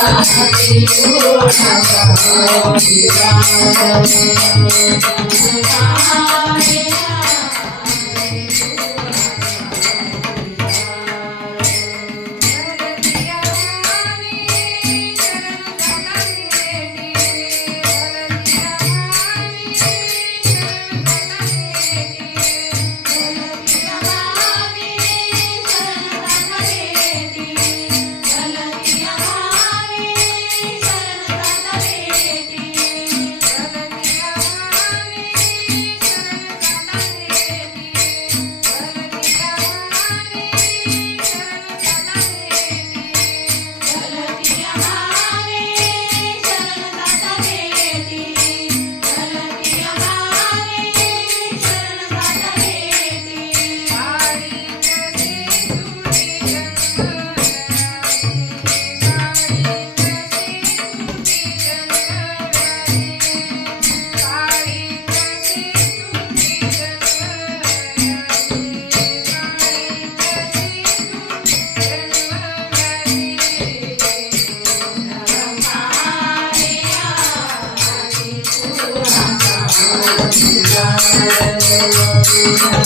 I'm gonna go